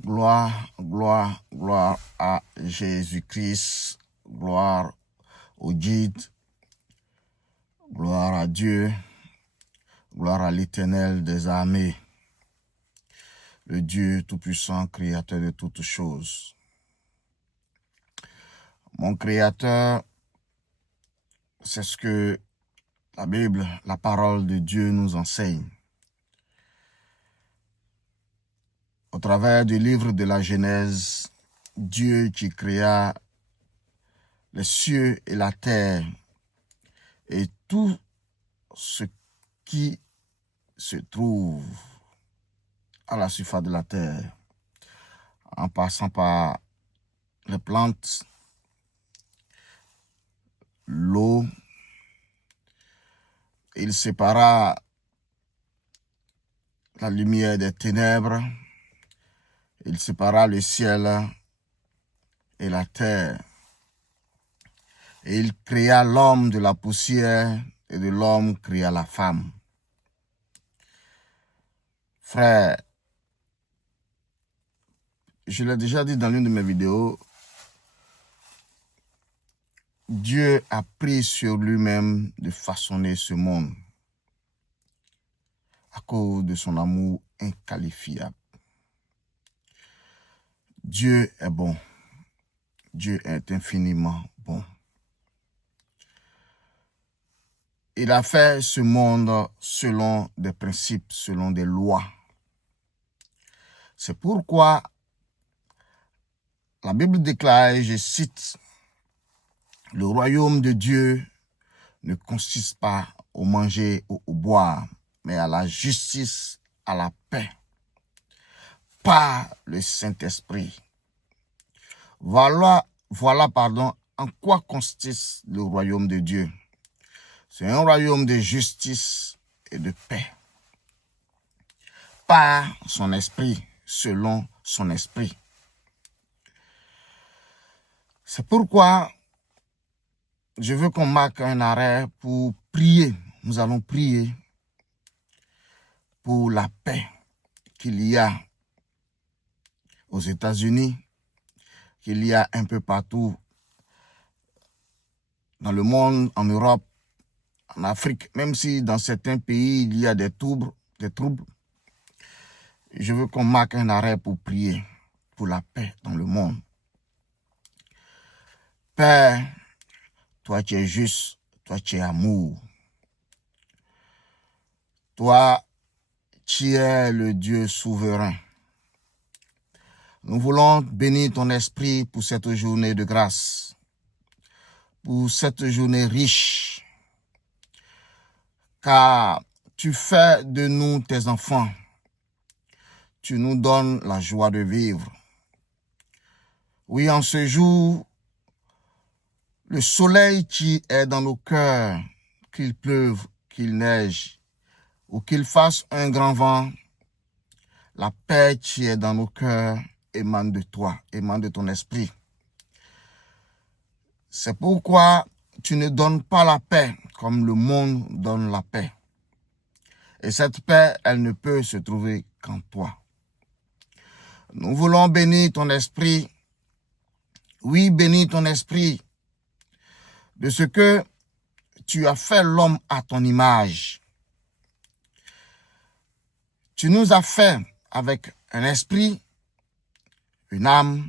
Gloire, gloire, gloire à Jésus-Christ, gloire au guide, gloire à Dieu, gloire à l'Éternel des armées, le Dieu tout-puissant, créateur de toutes choses. Mon créateur, c'est ce que la Bible, la parole de Dieu nous enseigne. Au travers du livre de la Genèse, Dieu qui créa les cieux et la terre et tout ce qui se trouve à la surface de la terre, en passant par les plantes, l'eau. Il sépara la lumière des ténèbres, il sépara le ciel et la terre. Et il créa l'homme de la poussière et de l'homme créa la femme. Frère, je l'ai déjà dit dans l'une de mes vidéos, Dieu a pris sur lui-même de façonner ce monde à cause de son amour inqualifiable. Dieu est bon. Dieu est infiniment bon. Il a fait ce monde selon des principes, selon des lois. C'est pourquoi la Bible déclare, je cite, « Le royaume de Dieu ne consiste pas au manger ou au boire, mais à la justice, à la paix, par le Saint-Esprit. » Voilà, en quoi consiste le royaume de Dieu. C'est un royaume de justice et de paix, par son esprit, selon son esprit. C'est pourquoi je veux qu'on marque un arrêt pour prier. Nous allons prier pour la paix qu'il y a aux États-Unis, qu'il y a un peu partout dans le monde, en Europe, en Afrique, même si dans certains pays il y a des troubles. Je veux qu'on marque un arrêt pour prier pour la paix dans le monde. Père, toi tu es juste, toi tu es amour. Toi, tu es le Dieu souverain. Nous voulons bénir ton esprit pour cette journée de grâce, pour cette journée riche, car tu fais de nous tes enfants. Tu nous donnes la joie de vivre. Oui, en ce jour, le soleil qui est dans nos cœurs, qu'il pleuve, qu'il neige, ou qu'il fasse un grand vent, la paix qui est dans nos cœurs émane de toi, émane de ton esprit. C'est pourquoi tu ne donnes pas la paix comme le monde donne la paix. Et cette paix, elle ne peut se trouver qu'en toi. Nous voulons bénir ton esprit. Oui, bénir ton esprit de ce que tu as fait l'homme à ton image. Tu nous as fait avec un esprit, une âme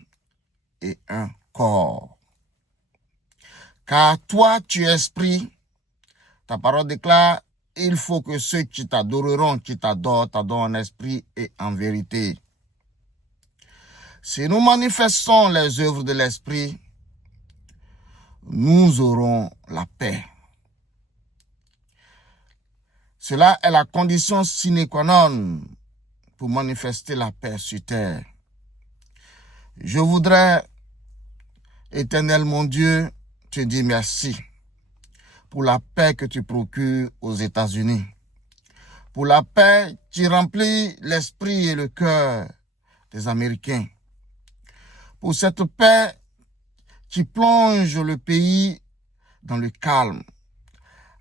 et un corps. Car toi, tu es esprit. Ta parole déclare, il faut que ceux qui t'adoreront, qui t'adorent en esprit et en vérité. Si nous manifestons les œuvres de l'esprit, nous aurons la paix. Cela est la condition sine qua non pour manifester la paix sur terre. Je voudrais, Éternel mon Dieu, te dire merci pour la paix que tu procures aux États-Unis, pour la paix qui remplit l'esprit et le cœur des Américains, pour cette paix qui plonge le pays dans le calme,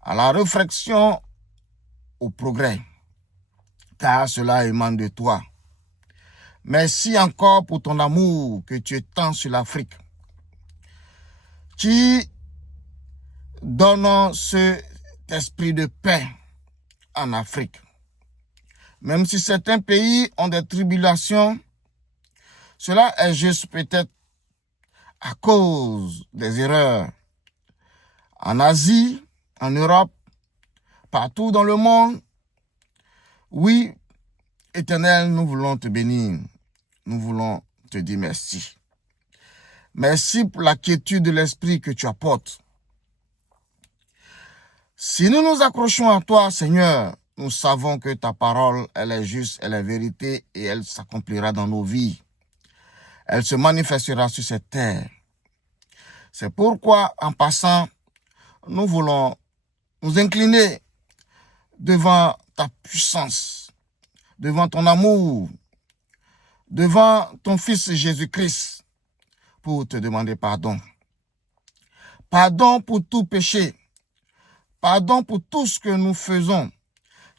à la réflexion, au progrès, car cela émane de toi. Merci encore pour ton amour que tu étends sur l'Afrique. Tu donnes cet esprit de paix en Afrique. Même si certains pays ont des tribulations, cela est juste peut-être à cause des erreurs. En Asie, en Europe, partout dans le monde, oui, Éternel, nous voulons te bénir. Nous voulons te dire merci. Merci pour la quiétude de l'esprit que tu apportes. Si nous nous accrochons à toi, Seigneur, nous savons que ta parole, elle est juste, elle est vérité et elle s'accomplira dans nos vies. Elle se manifestera sur cette terre. C'est pourquoi, en passant, nous voulons nous incliner devant ta puissance, devant ton amour, devant ton Fils Jésus-Christ, pour te demander pardon. Pardon pour tout péché. Pardon pour tout ce que nous faisons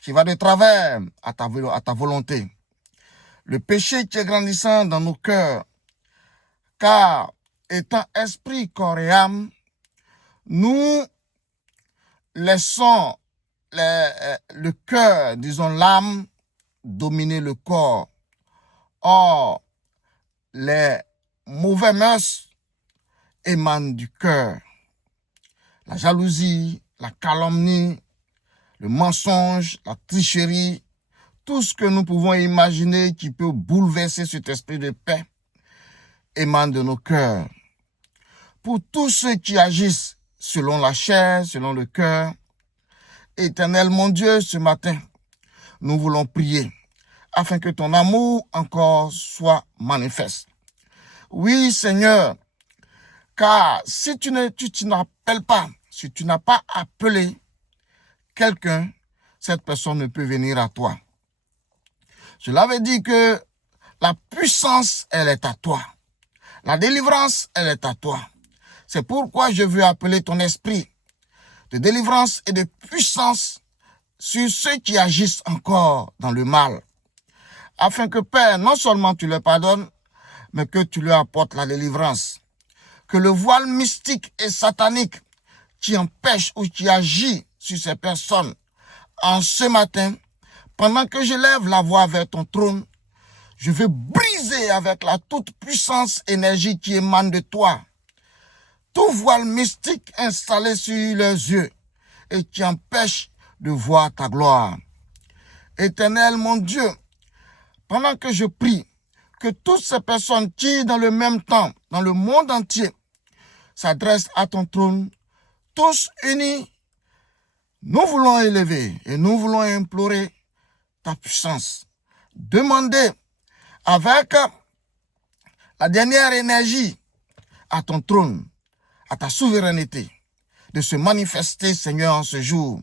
qui va de travers à ta volonté. Le péché qui est grandissant dans nos cœurs, car étant esprit, corps et âme, nous laissons le cœur, disons l'âme, dominer le corps. Or, les mauvais mœurs émanent du cœur. La jalousie, la calomnie, le mensonge, la tricherie, tout ce que nous pouvons imaginer qui peut bouleverser cet esprit de paix émane de nos cœurs. Pour tous ceux qui agissent selon la chair, selon le cœur, Éternel mon Dieu, ce matin, nous voulons prier afin que ton amour encore soit manifeste. Oui, Seigneur, car si tu n'appelles pas, si tu n'as pas appelé quelqu'un, cette personne ne peut venir à toi. Cela veut dire que la puissance, elle est à toi. La délivrance, elle est à toi. C'est pourquoi je veux appeler ton esprit de délivrance et de puissance sur ceux qui agissent encore dans le mal. Afin que, Père, non seulement tu leur pardonnes, mais que tu leur apportes la délivrance. Que le voile mystique et satanique qui empêche ou qui agit sur ces personnes, en ce matin, pendant que je lève la voix vers ton trône, je veux briser avec la toute puissance énergie qui émane de toi tout voile mystique installé sur leurs yeux et qui empêche de voir ta gloire. Éternel mon Dieu, pendant que je prie, que toutes ces personnes qui, dans le même temps, dans le monde entier, s'adressent à ton trône, tous unis, nous voulons élever et nous voulons implorer ta puissance. Demander avec la dernière énergie à ton trône, à ta souveraineté, de se manifester, Seigneur, en ce jour,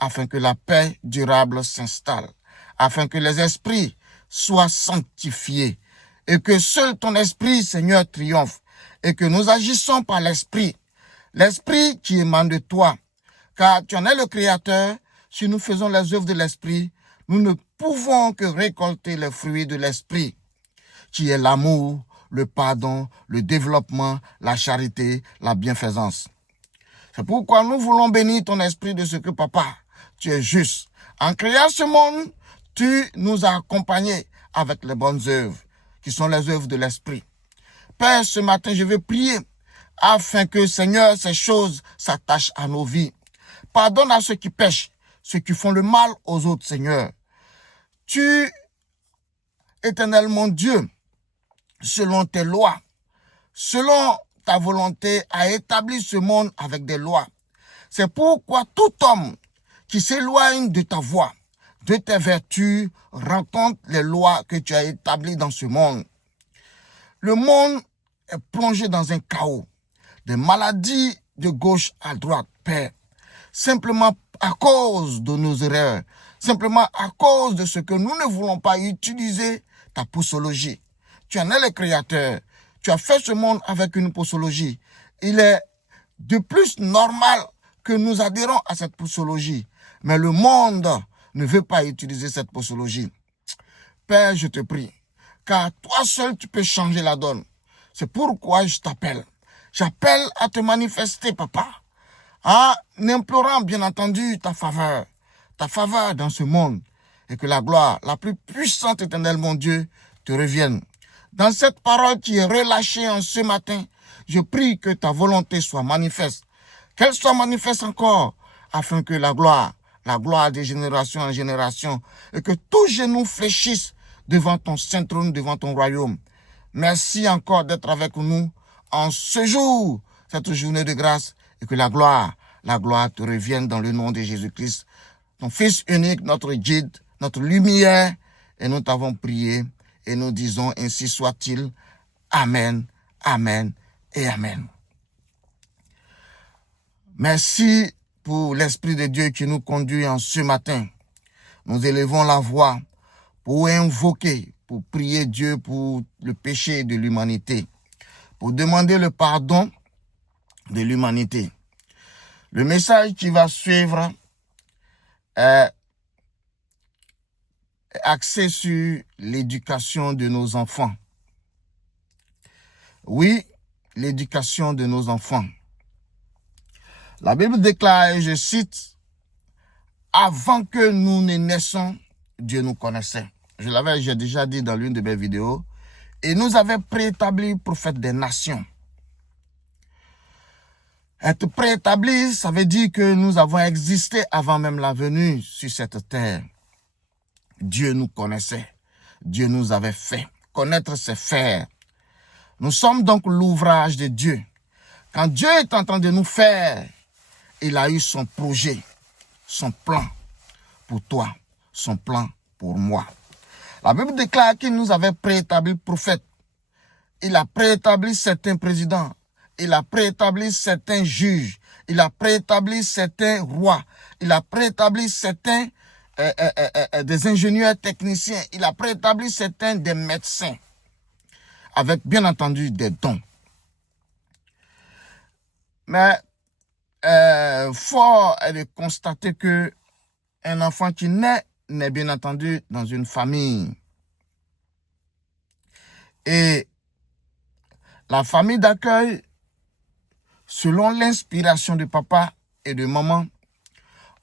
afin que la paix durable s'installe, afin que les esprits soient sanctifiés, et que seul ton esprit, Seigneur, triomphe, et que nous agissons par l'esprit qui émane de toi, car tu en es le Créateur. Si nous faisons les œuvres de l'esprit, nous ne pouvons que récolter les fruits de l'esprit, qui est l'amour, le pardon, le développement, la charité, la bienfaisance. C'est pourquoi nous voulons bénir ton esprit de ce que, Papa, tu es juste. En créant ce monde, tu nous as accompagnés avec les bonnes œuvres, qui sont les œuvres de l'esprit. Père, ce matin, je veux prier afin que, Seigneur, ces choses s'attachent à nos vies. Pardonne à ceux qui pêchent, ceux qui font le mal aux autres, Seigneur. Tu, Éternel mon Dieu, selon tes lois, selon ta volonté, a établi ce monde avec des lois. C'est pourquoi tout homme qui s'éloigne de ta voie, de tes vertus, rencontre les lois que tu as établies dans ce monde. Le monde est plongé dans un chaos, des maladies de gauche à droite, Père, simplement à cause de nos erreurs, simplement à cause de ce que nous ne voulons pas utiliser ta posologie. Tu en es le Créateur. Tu as fait ce monde avec une posologie. Il est de plus normal que nous adhérons à cette posologie. Mais le monde ne veut pas utiliser cette posologie. Père, je te prie car toi seul tu peux changer la donne. C'est pourquoi je t'appelle. J'appelle à te manifester, papa, en implorant bien entendu ta faveur dans ce monde, et que la gloire, la plus puissante, éternelle, mon Dieu, te revienne. Dans cette parole qui est relâchée en ce matin, je prie que ta volonté soit manifeste, qu'elle soit manifeste encore, afin que la gloire de génération en génération, et que tout genou fléchisse devant ton saint trône, devant ton royaume. Merci encore d'être avec nous en ce jour, cette journée de grâce, et que la gloire te revienne dans le nom de Jésus-Christ, ton Fils unique, notre guide, notre lumière, et nous t'avons prié, et nous disons ainsi soit-il. Amen, amen et amen. Merci pour l'Esprit de Dieu qui nous conduit en ce matin. Nous élevons la voix pour invoquer, pour prier Dieu pour le péché de l'humanité, pour demander le pardon de l'humanité. Le message qui va suivre est axé sur l'éducation de nos enfants. Oui, l'éducation de nos enfants. La Bible déclare, et je cite, « Avant que nous ne naissions, Dieu nous connaissait. » J'ai déjà dit dans l'une de mes vidéos. « Et nous avait préétabli prophète des nations. » Être préétabli, ça veut dire que nous avons existé avant même la venue sur cette terre. Dieu nous connaissait. Dieu nous avait fait. Connaître, c'est faire. Nous sommes donc l'ouvrage de Dieu. Quand Dieu est en train de nous faire, il a eu son projet, son plan pour toi, son plan pour moi. La Bible déclare qu'il nous avait préétabli prophète. Il a préétabli certains présidents. Il a préétabli certains juges. Il a préétabli certains rois. Il a préétabli certains des ingénieurs techniciens. Il a préétabli certains des médecins. Avec bien entendu des dons. Mais fort est de constater que un enfant qui naît bien entendu dans une famille. Et la famille d'accueil, selon l'inspiration de papa et de maman,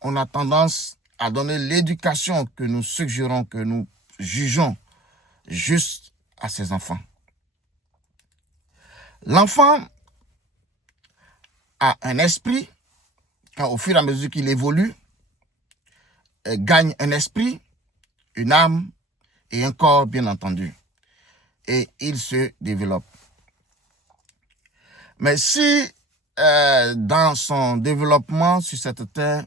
on a tendance à donner l'éducation que nous suggérons, que nous jugeons juste à ces enfants. L'enfant a un esprit, quand au fur et à mesure qu'il évolue, gagne un esprit, une âme et un corps, bien entendu. Et il se développe. Mais si dans son développement sur cette terre,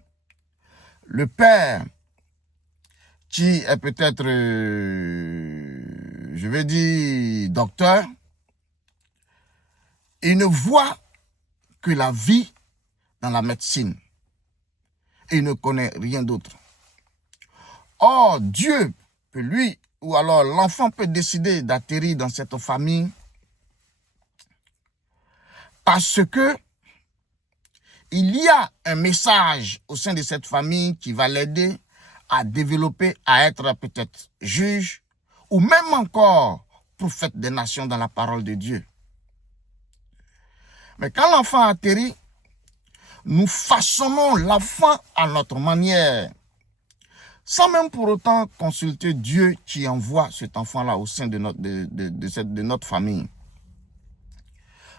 le père, qui est peut-être, je vais dire, docteur, il ne voit que la vie dans la médecine. Et il ne connaît rien d'autre. Or, Dieu peut lui, ou alors l'enfant peut décider d'atterrir dans cette famille parce que il y a un message au sein de cette famille qui va l'aider à développer, à être peut-être juge ou même encore prophète des nations dans la parole de Dieu. Mais quand l'enfant atterrit, nous façonnons l'enfant à notre manière, sans même pour autant consulter Dieu qui envoie cet enfant-là au sein de notre famille.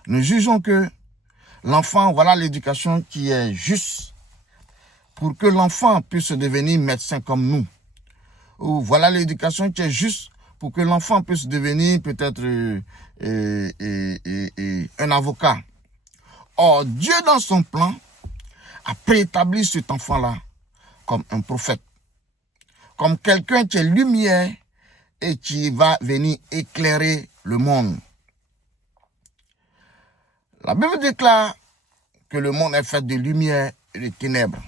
Nous jugeons que l'enfant, voilà l'éducation qui est juste pour que l'enfant puisse devenir médecin comme nous. Ou voilà l'éducation qui est juste pour que l'enfant puisse devenir peut-être un avocat. Or, Dieu, dans son plan, a préétabli cet enfant-là comme un prophète, comme quelqu'un qui est lumière et qui va venir éclairer le monde. La Bible déclare que le monde est fait de lumière et de ténèbres.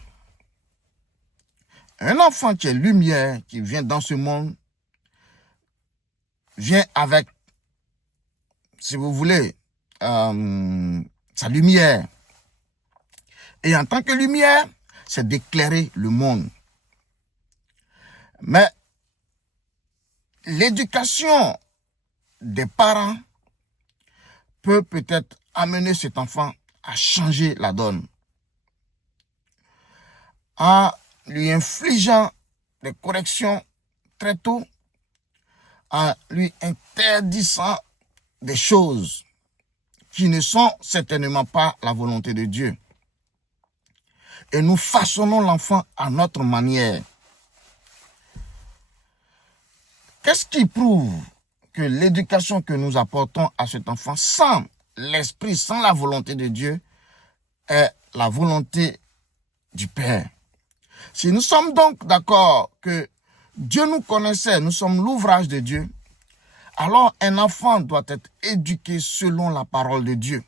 Un enfant qui est lumière, qui vient dans ce monde, vient avec, si vous voulez, sa lumière. Et en tant que lumière, c'est d'éclairer le monde. Mais l'éducation des parents peut peut-être amener cet enfant à changer la donne. En lui infligeant des corrections très tôt, en lui interdisant des choses qui ne sont certainement pas la volonté de Dieu. Et nous façonnons l'enfant à notre manière. Qu'est-ce qui prouve que l'éducation que nous apportons à cet enfant sans l'esprit, sans la volonté de Dieu, est la volonté du Père? Si nous sommes donc d'accord que Dieu nous connaissait, nous sommes l'ouvrage de Dieu, alors un enfant doit être éduqué selon la parole de Dieu.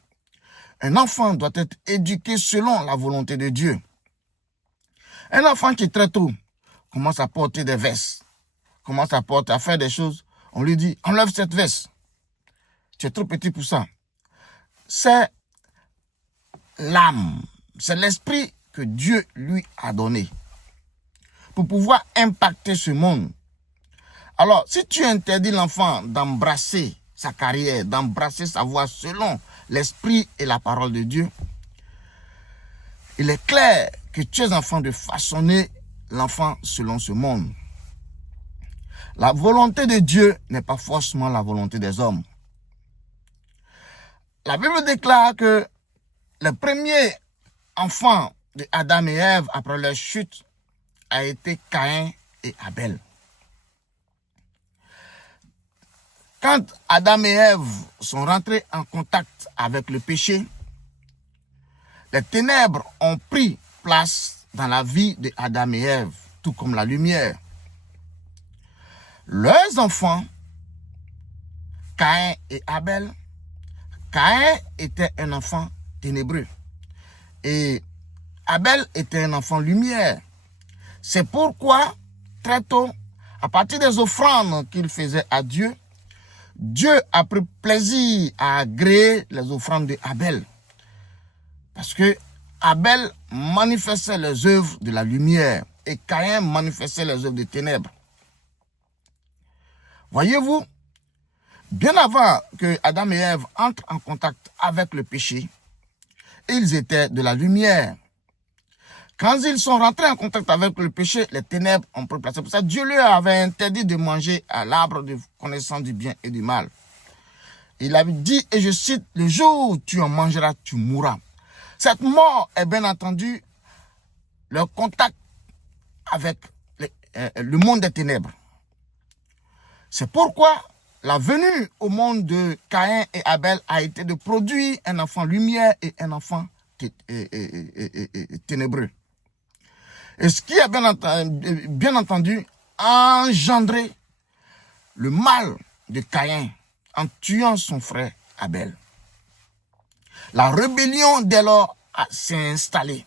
Un enfant doit être éduqué selon la volonté de Dieu. Un enfant qui très tôt commence à porter des vestes, commence à faire des choses, on lui dit, enlève cette veste. Tu es trop petit pour ça. C'est l'âme, c'est l'esprit que Dieu lui a donné pour pouvoir impacter ce monde. Alors, si tu interdis l'enfant d'embrasser sa carrière, d'embrasser sa voie selon l'esprit et la parole de Dieu, il est clair que tu es enfant de façonner l'enfant selon ce monde. La volonté de Dieu n'est pas forcément la volonté des hommes. La Bible déclare que le premier enfant de Adam et Ève après leur chute a été Caïn et Abel. Quand Adam et Ève sont rentrés en contact avec le péché, les ténèbres ont pris place dans la vie de Adam et Ève, tout comme la lumière. Leurs enfants, Caïn et Abel, Caïn était un enfant ténébreux et Abel était un enfant lumière. C'est pourquoi, très tôt, à partir des offrandes qu'il faisait à Dieu, Dieu a pris plaisir à agréer les offrandes de Abel. Parce que Abel manifestait les œuvres de la lumière et Caïn manifestait les œuvres des ténèbres. Voyez-vous, bien avant que Adam et Ève entrent en contact avec le péché, ils étaient de la lumière. Quand ils sont rentrés en contact avec le péché, les ténèbres ont pris place. C'est pour ça que Dieu leur avait interdit de manger à l'arbre de connaissance du bien et du mal. Il avait dit, et je cite, « Le jour où tu en mangeras, tu mourras ». Cette mort est bien entendu le contact avec le monde des ténèbres. C'est pourquoi la venue au monde de Caïn et Abel a été de produire un enfant lumière et un enfant ténébreux. Et ce qui a bien entendu engendré le mal de Caïn en tuant son frère Abel. La rébellion dès lors s'est installée.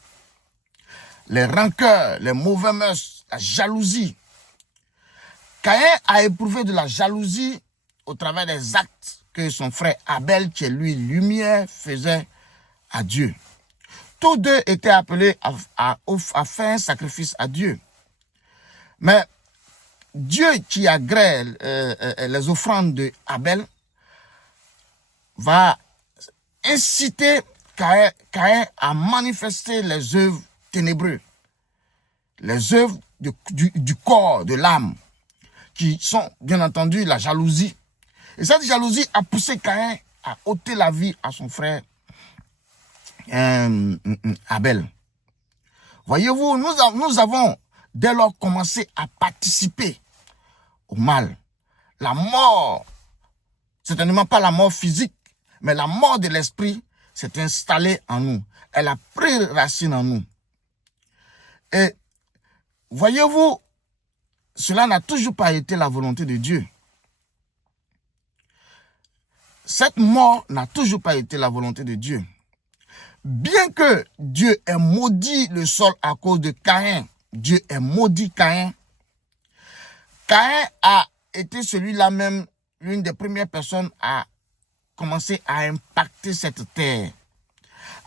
Les rancœurs, les mauvais mœurs, la jalousie. Caïn a éprouvé de la jalousie au travers des actes que son frère Abel, qui est lui lumière, faisait à Dieu. Tous deux étaient appelés à faire un sacrifice à Dieu. Mais Dieu qui agrée les offrandes de Abel va inciter Caïn à manifester les œuvres ténébreuses, les œuvres du corps, de l'âme, qui sont bien entendu la jalousie. Et cette jalousie a poussé Caïn à ôter la vie à son frère Abel. Voyez-vous, nous avons dès lors commencé à participer au mal. La mort, certainement pas la mort physique, mais la mort de l'esprit s'est installée en nous. Elle a pris racine en nous. Et voyez-vous, cela n'a toujours pas été la volonté de Dieu. Cette mort n'a toujours pas été la volonté de Dieu. Bien que Dieu ait maudit le sol à cause de Caïn, Dieu ait maudit Caïn. Caïn a été celui-là même, l'une des premières personnes à commencer à impacter cette terre,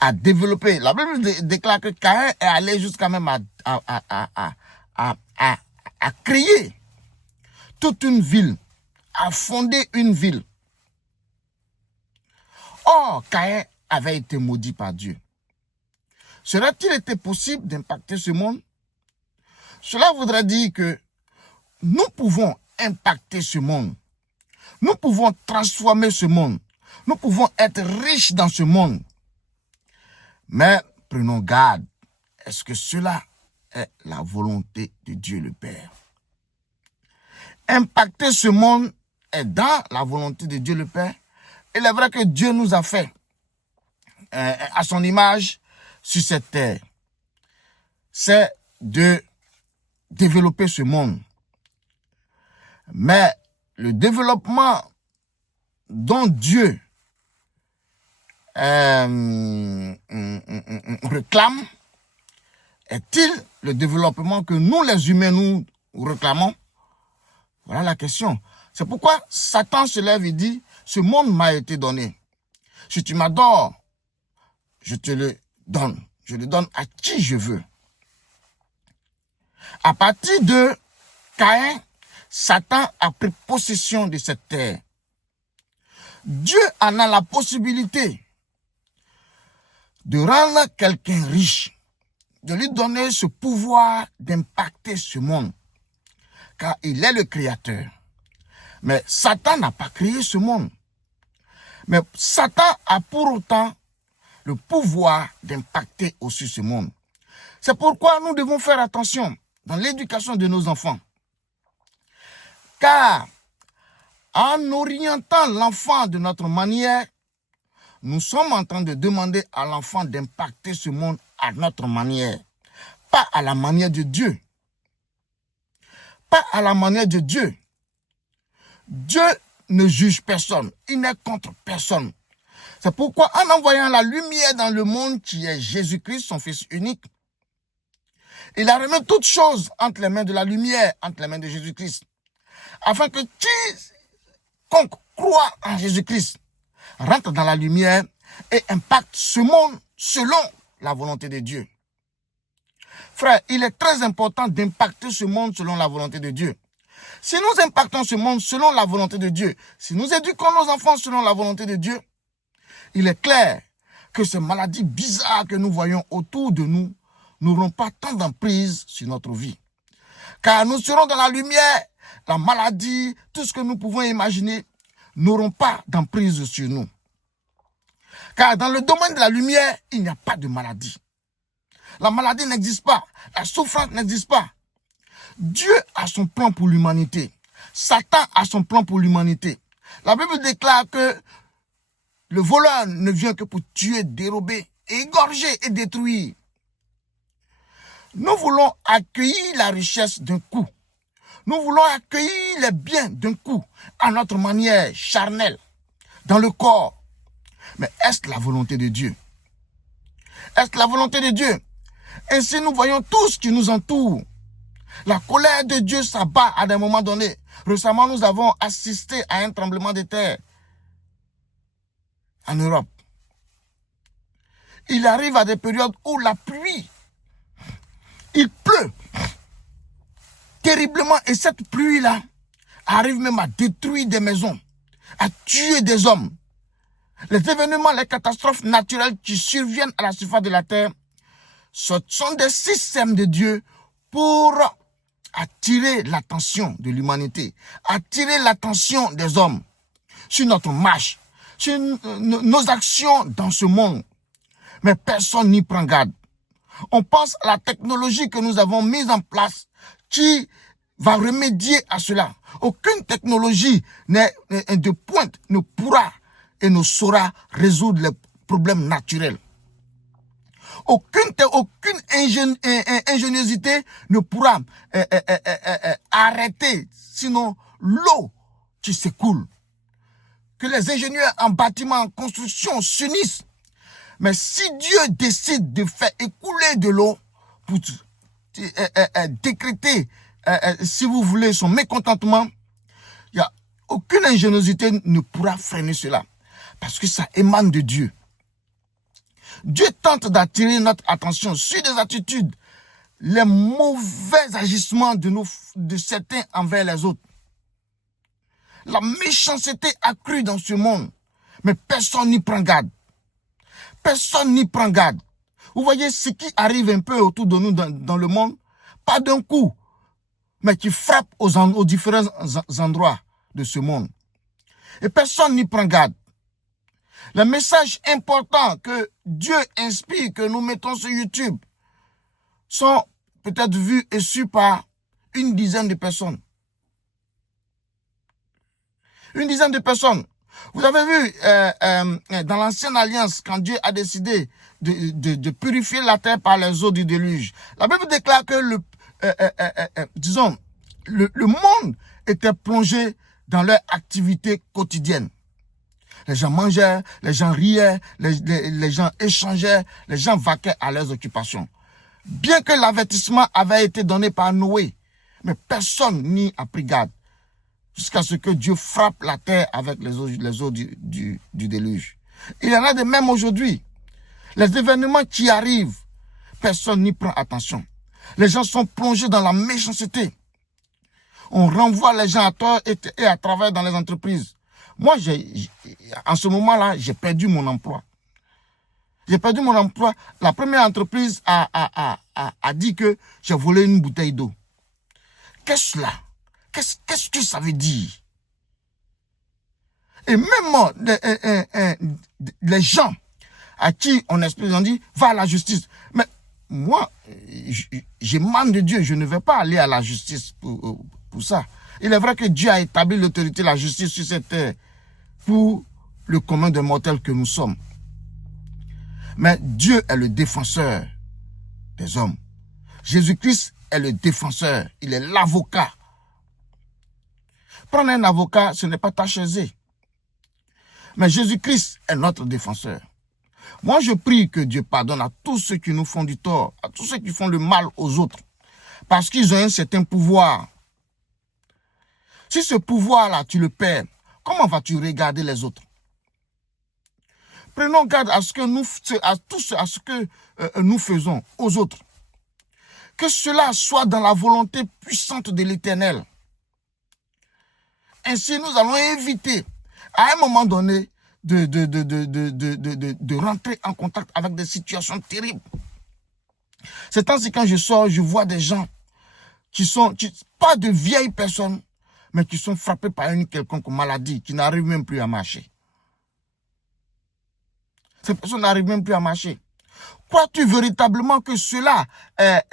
à développer. La Bible déclare que Caïn est allé jusqu'à même à créer toute une ville, à fonder une ville. Or, Caïn avait été maudit par Dieu. Serait-il été possible d'impacter ce monde? Cela voudrait dire que nous pouvons impacter ce monde. Nous pouvons transformer ce monde. Nous pouvons être riches dans ce monde. Mais prenons garde. Est-ce que cela est la volonté de Dieu le Père? Impacter ce monde est dans la volonté de Dieu le Père. Il est vrai que Dieu nous a fait à son image sur cette terre. C'est de développer ce monde. Mais le développement dont Dieu réclame, est-il le développement que nous les humains nous réclamons? Voilà la question. C'est pourquoi Satan se lève et dit, ce monde m'a été donné. Si tu m'adores, je te le donne. Je le donne à qui je veux. À partir de Caïn, Satan a pris possession de cette terre. Dieu en a la possibilité de rendre quelqu'un riche, de lui donner ce pouvoir d'impacter ce monde, car il est le créateur. Mais Satan n'a pas créé ce monde. Mais Satan a pour autant le pouvoir d'impacter aussi ce monde. C'est pourquoi nous devons faire attention dans l'éducation de nos enfants. Car en orientant l'enfant de notre manière, nous sommes en train de demander à l'enfant d'impacter ce monde à notre manière, pas à la manière de Dieu. Pas à la manière de Dieu. Dieu ne juge personne, il n'est contre personne. C'est pourquoi en envoyant la lumière dans le monde qui est Jésus-Christ, son Fils unique, il a remis toutes choses entre les mains de la lumière, entre les mains de Jésus-Christ, afin que quiconque croit en Jésus-Christ rentre dans la lumière et impacte ce monde selon la volonté de Dieu. Frère, il est très important d'impacter ce monde selon la volonté de Dieu. Si nous impactons ce monde selon la volonté de Dieu, si nous éduquons nos enfants selon la volonté de Dieu, il est clair que ces maladies bizarres que nous voyons autour de nous n'auront pas tant d'emprise sur notre vie. Car nous serons dans la lumière, la maladie, tout ce que nous pouvons imaginer n'auront pas d'emprise sur nous. Car dans le domaine de la lumière, il n'y a pas de maladie. La maladie n'existe pas, la souffrance n'existe pas. Dieu a son plan pour l'humanité. Satan a son plan pour l'humanité. La Bible déclare que le voleur ne vient que pour tuer, dérober, égorger et détruire. Nous voulons accueillir la richesse d'un coup. Nous voulons accueillir les biens d'un coup, à notre manière charnelle, dans le corps. Mais est-ce la volonté de Dieu? Est-ce la volonté de Dieu? Ainsi, nous voyons tout ce qui nous entoure. La colère de Dieu s'abat à des moments donnés. Récemment, nous avons assisté à un tremblement de terre en Europe. Il arrive à des périodes où la pluie, il pleut terriblement et cette pluie-là arrive même à détruire des maisons, à tuer des hommes. Les événements, les catastrophes naturelles qui surviennent à la surface de la terre, ce sont des systèmes de Dieu pour attirer l'attention de l'humanité, attirer l'attention des hommes sur notre marche, sur nos actions dans ce monde. Mais personne n'y prend garde. On pense à la technologie que nous avons mise en place qui va remédier à cela. Aucune technologie de pointe ne pourra et ne saura résoudre les problèmes naturels. Aucune ingéniosité ne pourra arrêter, sinon l'eau qui s'écoule. Que les ingénieurs en bâtiment, en construction s'unissent. Mais si Dieu décide de faire écouler de l'eau pour décréter, si vous voulez, son mécontentement, il n'y a aucune ingéniosité ne pourra freiner cela. Parce que ça émane de Dieu. Dieu tente d'attirer notre attention sur des attitudes, les mauvais agissements de certains envers les autres. La méchanceté accrue dans ce monde. Mais personne n'y prend garde. Personne n'y prend garde. Vous voyez ce qui arrive un peu autour de nous dans le monde, pas d'un coup, mais qui frappe aux différents endroits de ce monde. Et personne n'y prend garde. Les messages importants que Dieu inspire, que nous mettons sur YouTube, sont peut-être vus et su par une dizaine de personnes. Une dizaine de personnes. Vous avez vu, dans l'ancienne alliance, quand Dieu a décidé de purifier la terre par les eaux du déluge, la Bible déclare que le monde était plongé dans leur activité quotidienne. Les gens mangeaient, les gens riaient, les gens échangeaient, les gens vaquaient à leurs occupations. Bien que l'avertissement avait été donné par Noé, mais personne n'y a pris garde, jusqu'à ce que Dieu frappe la terre avec les eaux du déluge. Il y en a de même aujourd'hui. Les événements qui arrivent, personne n'y prend attention. Les gens sont plongés dans la méchanceté. On renvoie les gens à tort et à travers dans les entreprises. Moi, en ce moment-là, j'ai perdu mon emploi. J'ai perdu mon emploi. La première entreprise a dit que j'ai volé une bouteille d'eau. Qu'est-ce cela? Qu'est-ce que ça veut dire? Et même les gens à qui on explique, on dit, va à la justice. Mais moi, j'émane de Dieu, je ne vais pas aller à la justice pour ça. Il est vrai que Dieu a établi l'autorité de la justice sur cette terre pour le commun des mortels que nous sommes. Mais Dieu est le défenseur des hommes. Jésus-Christ est le défenseur, il est l'avocat. Prendre un avocat, ce n'est pas tâche aisée. Mais Jésus-Christ est notre défenseur. Moi, je prie que Dieu pardonne à tous ceux qui nous font du tort, à tous ceux qui font le mal aux autres, parce qu'ils ont un certain pouvoir. Si ce pouvoir-là, tu le perds, comment vas-tu regarder les autres? Prenons garde à ce que nous faisons aux autres. Que cela soit dans la volonté puissante de l'Éternel. Ainsi, nous allons éviter, à un moment donné, de rentrer en contact avec des situations terribles. C'est ainsi quand je sors, je vois des gens pas de vieilles personnes, mais qui sont frappés par une quelconque maladie, qui n'arrivent même plus à marcher. Ces personnes n'arrivent même plus à marcher. Crois-tu véritablement que cela est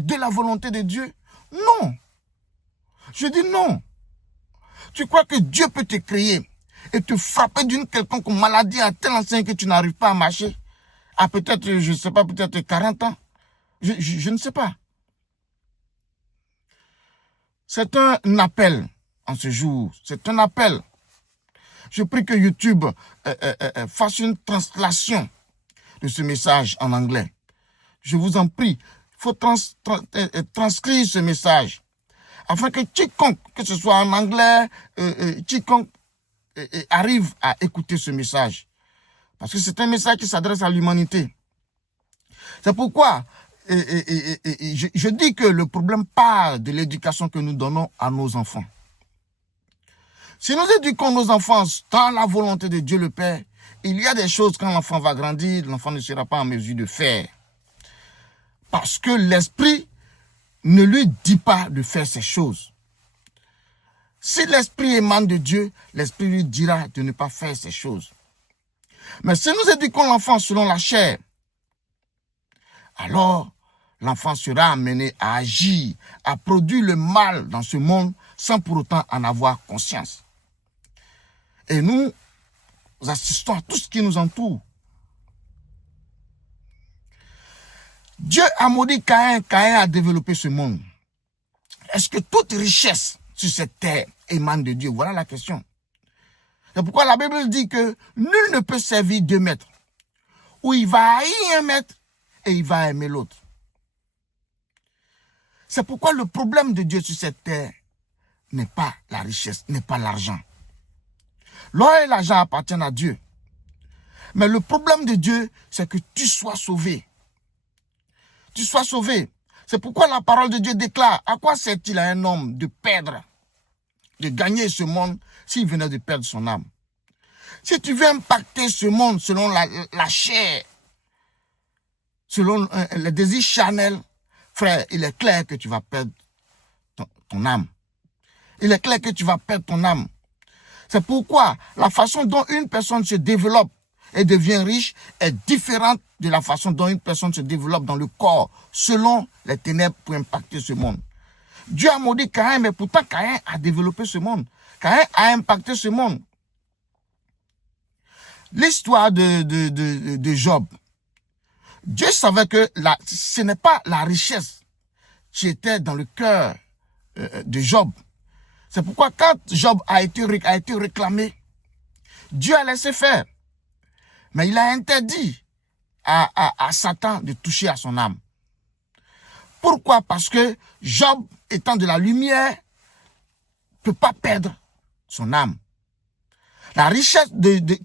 de la volonté de Dieu? Non. Je dis non. Tu crois que Dieu peut te créer et te frapper d'une quelconque maladie à tel enseigne que tu n'arrives pas à marcher? À peut-être, je ne sais pas, peut-être 40 ans. Je ne sais pas. C'est un appel en ce jour. C'est un appel. Je prie que YouTube fasse une translation de ce message en anglais. Je vous en prie. Il faut transcrire ce message. Afin que quiconque, que ce soit en anglais, quiconque arrive à écouter ce message. Parce que c'est un message qui s'adresse à l'humanité. C'est pourquoi je dis que le problème part de l'éducation que nous donnons à nos enfants. Si nous éduquons nos enfants dans la volonté de Dieu le Père, il y a des choses quand l'enfant va grandir, l'enfant ne sera pas en mesure de faire. Parce que l'esprit ne lui dit pas de faire ces choses. Si l'esprit émane de Dieu, l'esprit lui dira de ne pas faire ces choses. Mais si nous éduquons l'enfant selon la chair, alors l'enfant sera amené à agir, à produire le mal dans ce monde sans pour autant en avoir conscience. Et nous assistons à tout ce qui nous entoure. Dieu a maudit Caïn, Caïn a développé ce monde. Est-ce que toute richesse sur cette terre émane de Dieu? Voilà la question. C'est pourquoi la Bible dit que nul ne peut servir deux maîtres. Ou il va haïr un maître et il va aimer l'autre. C'est pourquoi le problème de Dieu sur cette terre n'est pas la richesse, n'est pas l'argent. L'or et l'argent appartiennent à Dieu. Mais le problème de Dieu, c'est que tu sois sauvé. Tu sois sauvé. C'est pourquoi la parole de Dieu déclare, à quoi sert-il à un homme de perdre, de gagner ce monde s'il venait de perdre son âme? Si tu veux impacter ce monde selon la chair, selon les désirs charnels, frère, il est clair que tu vas perdre ton âme. Il est clair que tu vas perdre ton âme. C'est pourquoi la façon dont une personne se développe et devient riche est différente de la façon dont une personne se développe dans le corps, selon les ténèbres pour impacter ce monde. Dieu a maudit Caïn, mais pourtant Caïn a développé ce monde. Caïn a impacté ce monde. L'histoire de Job. Dieu savait que ce n'est pas la richesse qui était dans le cœur de Job. C'est pourquoi quand Job a été réclamé, Dieu a laissé faire. Mais il a interdit à Satan de toucher à son âme. Pourquoi? Parce que Job, étant de la lumière, ne peut pas perdre son âme. La richesse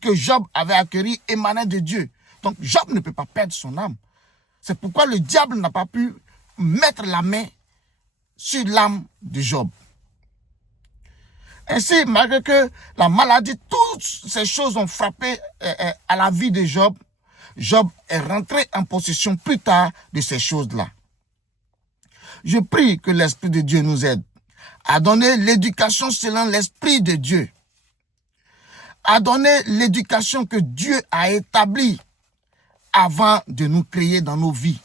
que Job avait acquérie émanait de Dieu. Donc Job ne peut pas perdre son âme. C'est pourquoi le diable n'a pas pu mettre la main sur l'âme de Job. Ainsi, malgré que la maladie, toutes ces choses ont frappé à la vie de Job, Job est rentré en possession plus tard de ces choses-là. Je prie que l'Esprit de Dieu nous aide à donner l'éducation selon l'Esprit de Dieu, à donner l'éducation que Dieu a établie avant de nous créer dans nos vies.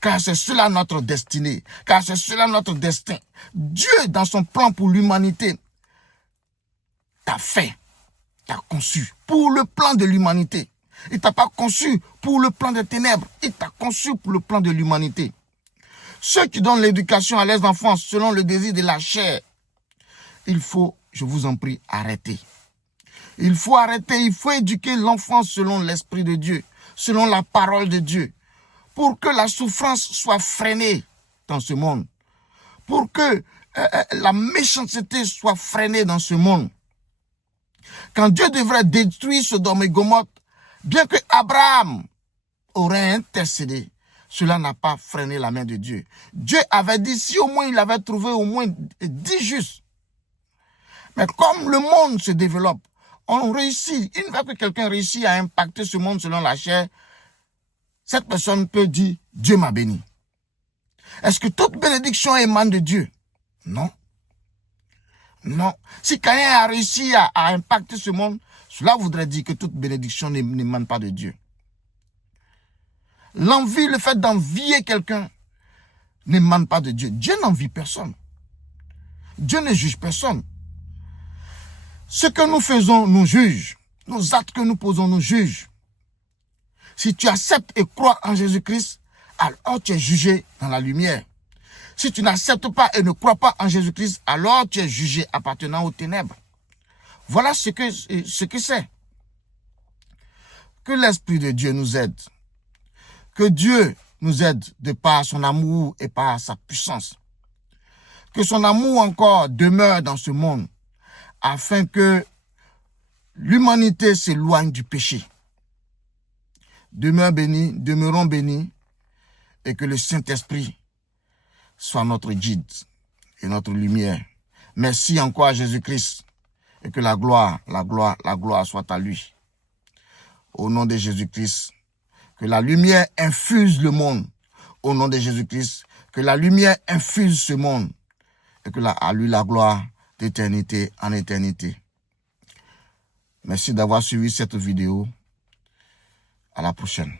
Car c'est cela notre destinée, car c'est cela notre destin. Dieu, dans son plan pour l'humanité, t'a fait, t'a conçu pour le plan de l'humanité. Il t'a pas conçu pour le plan des ténèbres, il t'a conçu pour le plan de l'humanité. Ceux qui donnent l'éducation à leurs enfants selon le désir de la chair, il faut, je vous en prie, arrêter. Il faut arrêter, il faut éduquer l'enfant selon l'Esprit de Dieu, selon la parole de Dieu, pour que la souffrance soit freinée dans ce monde, pour que la méchanceté soit freinée dans ce monde. Quand Dieu devrait détruire Sodome et Gomorrhe, bien que Abraham aurait intercédé, cela n'a pas freiné la main de Dieu. Dieu avait dit, si au moins il avait trouvé au moins 10 justes. Mais comme le monde se développe, on réussit. Une fois que quelqu'un réussit à impacter ce monde selon la chair, cette personne peut dire, Dieu m'a béni. Est-ce que toute bénédiction émane de Dieu? Non. Non. Si Caïn a réussi à impacter ce monde, cela voudrait dire que toute bénédiction n'émane pas de Dieu. L'envie, le fait d'envier quelqu'un n'émane pas de Dieu. Dieu n'envie personne. Dieu ne juge personne. Ce que nous faisons nous juge. Nos actes que nous posons nous jugent. Si tu acceptes et crois en Jésus-Christ, alors tu es jugé dans la lumière. Si tu n'acceptes pas et ne crois pas en Jésus-Christ, alors tu es jugé appartenant aux ténèbres. Voilà ce que c'est. Que l'Esprit de Dieu nous aide. Que Dieu nous aide de par son amour et par sa puissance. Que son amour encore demeure dans ce monde, afin que l'humanité s'éloigne du péché. Demeurons bénis, et que le Saint-Esprit soit notre guide et notre lumière. Merci encore à Jésus-Christ, et que la gloire soit à lui. Au nom de Jésus-Christ, que la lumière infuse le monde. Au nom de Jésus-Christ, que la lumière infuse ce monde, et que à lui la gloire d'éternité en éternité. Merci d'avoir suivi cette vidéo. À la prochaine.